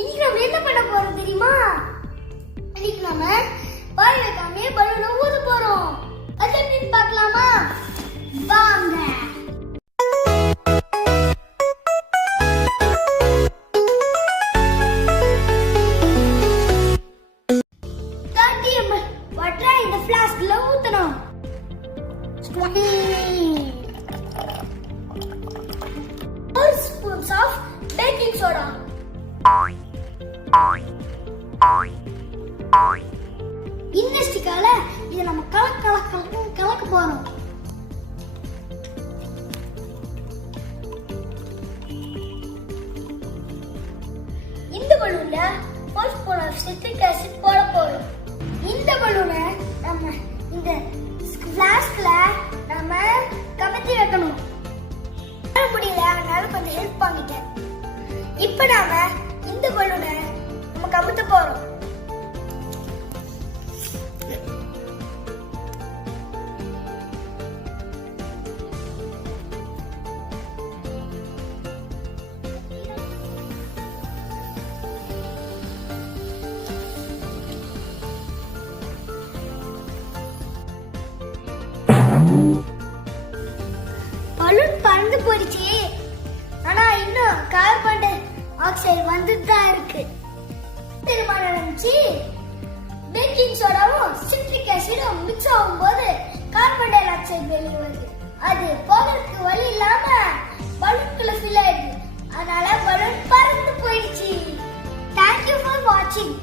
இன்னைக்கு நம்ம என்ன பண்ண போறோம் தெரியுமா? இன்னைக்கு நம்ம பாய் வைக்காம பலூனை ஊத போறோம். அது எப்படின்னு பார்க்கலாமா? வாங்க. வாட்டரை இந்த ஃப்ளாஸ்க்ல ஊத்தணும். 4 spoons of baking soda. இந்த ஸ்டிக்கால இத நம்ம கலக்க போறோம். இந்த பலூன்ல 4 spoon of citric acid போட போறோம். இந்த பலூனை நம்ம இந்த ஃப்ளாஸ்க்ல நம்ம கமத்தி வைக்கணும். முடியல, அதனால கொஞ்சம் ஹெல்ப் பண்ணிட்டேன். இப்போ நாம இந்த பலூனை நம்ம கமுத்த போறோம். பலூன் பறந்து போயிடுச்சு. ஆனா இன்னும் கார்பன் டை ஆக்சைடு வந்துட்டு தான் இருக்கு. தீர்மானம் இருந்துச்சு, பேக்கிங் சோடாவும் சிட்ரிக் ஆசிடும் மிக்ஸ் ஆகும்போது கார்பன் டை ஆக்சைடு வெளியே வருது. அது போகிறதுக்கு வழி இல்லாம பலூனுக்குள்ள ஃபில் ஆயிடுது. அதனால பலூன் பறந்து போயிடுச்சு. தேங்க்யூ ஃபார் வாட்சிங்.